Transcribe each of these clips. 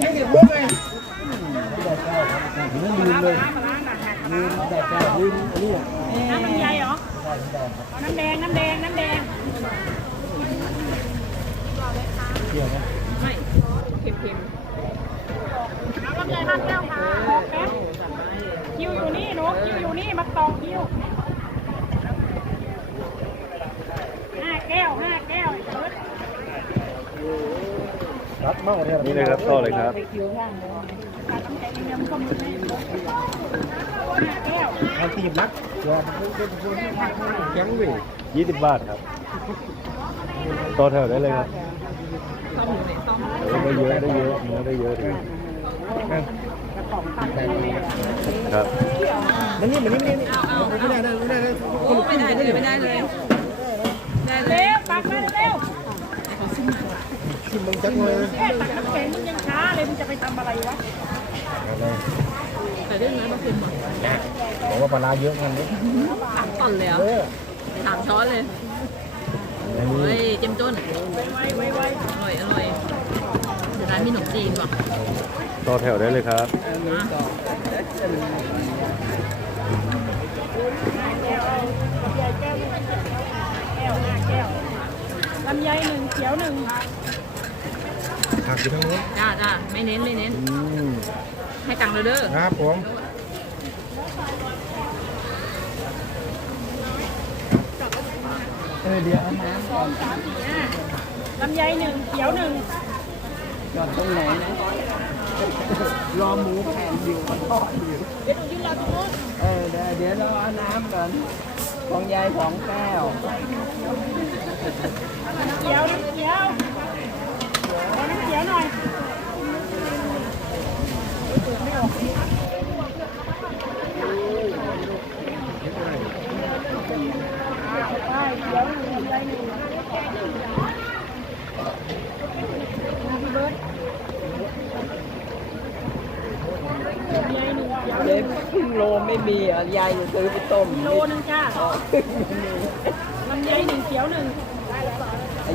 นนี้น้ำลำไยเหรอเอาน้ำแดง น้ำแดง น้ำแดงเกี่ยวนะไม่เค็มๆน้ำลำไยห้าแก้วค่ะบอกแป๊บคิวอยู่นี่หนูคิวอยู่นี่ มาต่อคิวห้าแก้วห้าแก้วไอ้เบิร์ด รับมากเลยนี่เลยครับต่อเลยครับตาต้องใจเย็นๆก็มือแม่ห้าแก้วเอาตีบนักเดี๋ยวยังเว้ยยี่สิบบาทครับต่อแถวได้เลยครับเออได้เยอะได้เยอะเนื้อได้เยอะเลยครับมันนี่มันนี่มันนี่ไม่ได้ไม่ได้ไม่ได้ ไม่ได้เลยไม่ได้เลยได้เล เร็ ยว ปักมาเร็ว ชิ มมึงจังเลยแค่ตักน้ำแข็งมึงยังช้าเลยมึงจะไปทำอะไรวะแต่เรื่องนั้นมาคืนหมดบอกว่าปลาเยอะงั้นเลยสามตอนเลยเหรเออะอสามช้อนเลยอันโอ้นี้ยเจ้มจ้นไวไวไวอร่อยอร่อยเดี๋ยวร้านมีขนมจีนว่ะต่อแถวได้เลยครับ มาแก้วเอาใหญ่แก้วหนึ่งแก้วห้าแก้วลำไยหนึ่งเขียวหนึ่งหัก อยู่ทางนู้นจ้าจ้าไม่เน้นไม่เน้น อืมให้ตังค์เราเด้อครับผมเออเดี๋ยวเอามาสองสามสี่ห้าลำไยหนึ่งเขียวหนึ่งจอดตรงไหนนะรอหมูแผ่นอยู่ทอดอยู่เดี๋ยวดูยืนรอตรงนู้นเออเดี๋ยวเดี๋ยวเราเอาน้ำก่อนของยายของแก้ว เขียวน้ำเขียวขอน้ำ เขียวหน่อยได้เขียวหนึ่งลำไยหนึ่งพี่เบิร์ดลำไยหนึ่งเขียวหเล็นึ่กงครึ่งโลไม่มีอะยายจะซื้อไปต้มโลนึงจ้าลำไยหนึ่งเขียวหนึ่ง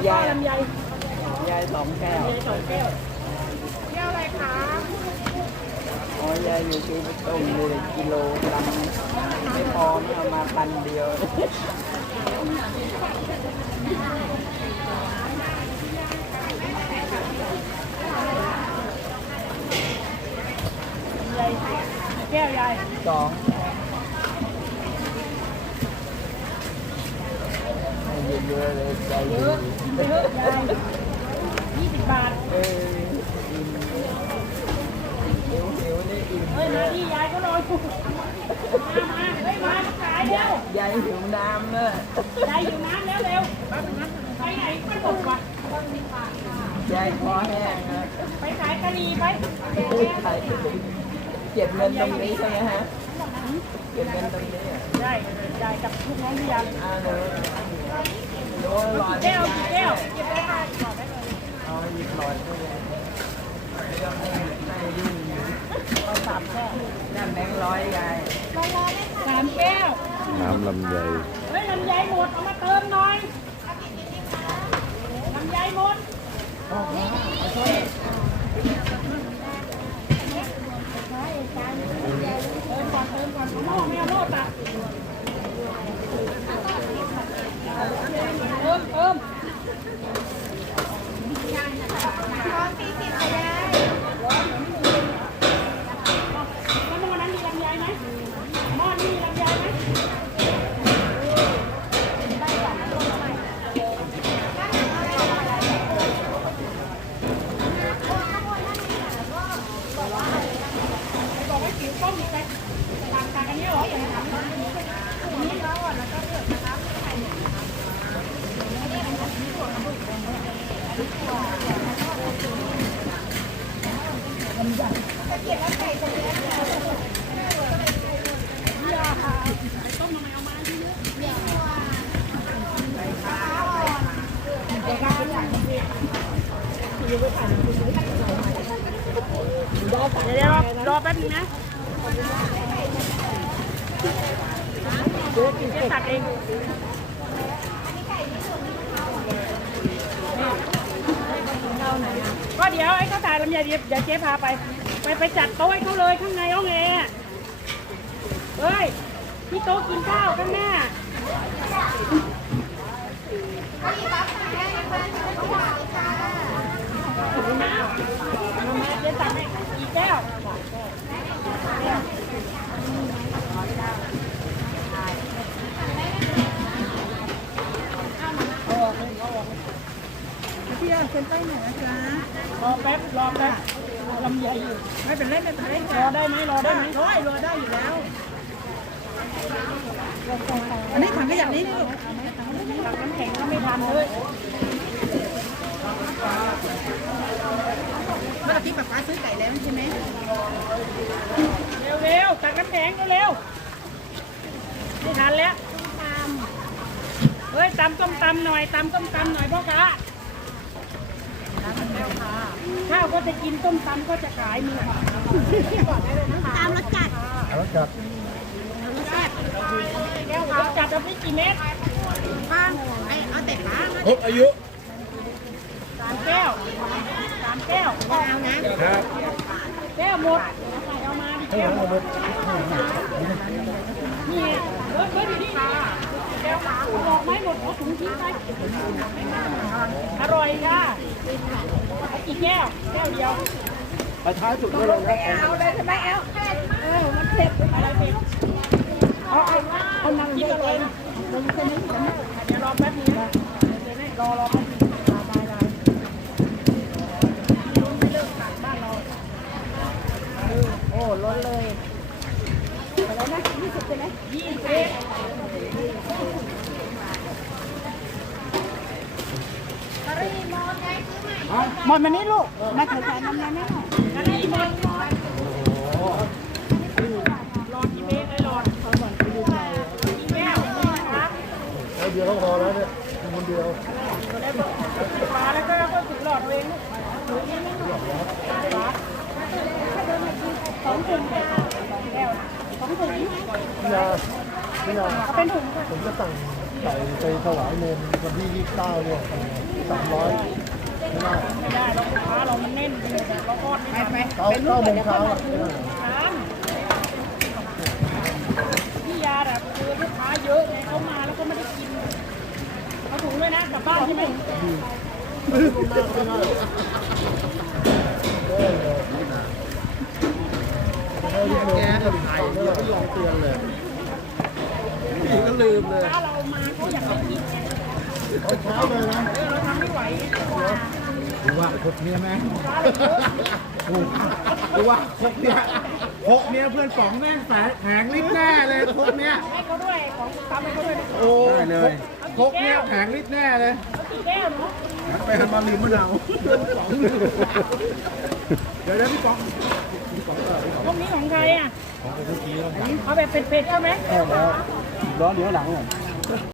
ยายลำไย ยายสองแก้วลำไยสองแก้วแก้วอะไรคะอ๋อยายอยู่ซื้อไปต้มเลยกิโลกรัมไม่พอไม่เอามาพันเดียวลำไยแก้วยายสองให้เยอะๆเลยใจเยดีอะกินไปเถอะ ยายยี่สิบบาท เอออิ่มหิวหิวนี่อิ่มเฮ้ยมาที่ยายก็รออยู่มามาเฮ้ยมาขายเร็วยายหิวน้ำเนอะยายอยู่น้ำแล้วเร็วไปไหนก็ตกว่ะยายคอแห้งนะไปขายกะหรี่ไปพูดไทยเก็บเงินตรงนี้ใช่ไหมฮะเก็บเงินตรงนี้อะได้ยายกับลูกน้องที่ยายอ่าหนูหนูรอ แก้วกี่แก้วเก็บได้ค่ะขอได้เลย อ๋อหยิบหลอดด้วยไม่ต้องให้ให้ยุ่งอยู่ เอามแก้วนั่นแบงค์ร้อยยายสามแก้วน้ำลำไยเฮ้ยลำไยหมดเอามาเติมหน่อยลำไยหมดเติมก่อนเติมก่อนเอาหม้อไม่เอาหม้อตัดเติมเติมแล้วหม้อนั้นมีลำไยไหมหม้อนี้มีลำไยไหม บอกว่าจิ๋วต้มอีกไปต่างต่างกันเยอะเหรออย่างนี้นี้แล้วอะแล้วก็เลือกนะคะ เดี๋ยวรอรอแป๊บนึงนะเดี๋ยวตักเอง ก็เดี๋ยวไอ้เขาถ่ายลำไยเดี๋ยวเดี๋ยวเจ๊พาไป ไปไปจัดโต๊ะให้เขาเลยข้างในห้องแอร์เฮ้ยพี่โต๊ะกินข้าวข้างหน้าน้ำมาเจ๊สั่งให้กี่แก้ว พี่อาเซ็นใต้หน่อยนะจ๊ะ รอ แป๊บรอแป๊บลำไยอยู่ไม่เป็นไรไม่เป็นไรรอได้ไหมรอได้ไหมร้อยรอได้อยู่แล้ว อันนี้ถังขยะนี้นี่ลูกตักน้ำแข็งก็ไม่ทันเลยเมื่อกี้ป๊าป๊าซื้อไก่แล้วใช่ไหมเร็วๆตักน้ำแข็งเร็วๆไม่ทันแล้วเฮ้ยตำต้มตำหน่อยตำต้มตำหน่อยพ่อค้า ข้าวก็จะกินต้มตำก็จะขายมีค่ะตามรสจัดแล้วจัดแก้วขาวจัดเอาพริกกี่เม็ดป้างไอเอาแต่ป้างครบอายุสามแก้วสามแก้วเอานะครับ แก้วหมดเอามาดิแก้วหมดนี่เบิร์ดเบิร์ดอยู่นี่แก้วขาวหลอกไม้หมดเอาถุงทิ้งไปอร่อยค่ะเอากี่แก้วแก้วเดียวไปท้ายสุดไม่ลงนะเอาเลยใช่ไหมเอลเออมันเผ็ดอะไรเผ็ดเอาเอาเอานำกินอร่อยนะเดี๋ยวรอแป๊บนึงนะเดี๋ยวให้รอรอแป๊บนึงได้ได้ลุ้นไม่เลิกตัดบ้านเรา โอ้ล้นเลยอะไร นะยี่สิบใช่ไหมยี่สิบหมดมานี่ลูก มาถือแทนน้ำน้ำแม่หน่อยอันนี้หมดรอกี่เมตรเลยรอกี่แก้วครับเดียวก็พอแล้วเนี่ยคนเดียวปลาแล้วก็แล้วก็ถือหลอดเองลูกถือนี่ไม่หลอดสองถุงค่ะ พี่ยาพี่ยาเป็นถุงผมจะสั่งไก่ไปถวายเนรวันที่ยี่สิบเก้าเนี่ยสามร้อยไม่ได้ไม่ได้เราลูกค้าเรามันแน่นไปเลยเราทอดไม่ไปทันไปเก้าเก้าโมงเช้าพี่ยาแบบคือลูกค้าเยอะไงเขามาแล้วก็ไม่ได้กินเอาถุงเลยนะกลับบ้านใช่ไหม แกจะถ่ายเนี่ยไม่ยอมเตือนเลยพี่ก็ลืมเลยถ้าเรามาเขาอยากให้กินไงเอาเช้าเลยนะเออเราทำไม่ไหวกว่าดูว่าคบเมียไหมดูดูว่าคบเมียคบเมียเพื่อนสองแม่งแฝงแผงลิฟแน่เลยคบเมียให้เขาด้วยของตามให้เขาด้วยนะโอ้ได้เลยคบเมียแผงลิฟแน่เลยเอากี่แก้วเนาะไปหันมาลืมมะนาวเดี๋ยวเดี๋ยวพี่ป๋อง พวกนี้ของใครอะเอาแบบเผ็ดๆใช่ไหม ร้อนเดี๋ยวหลังอะ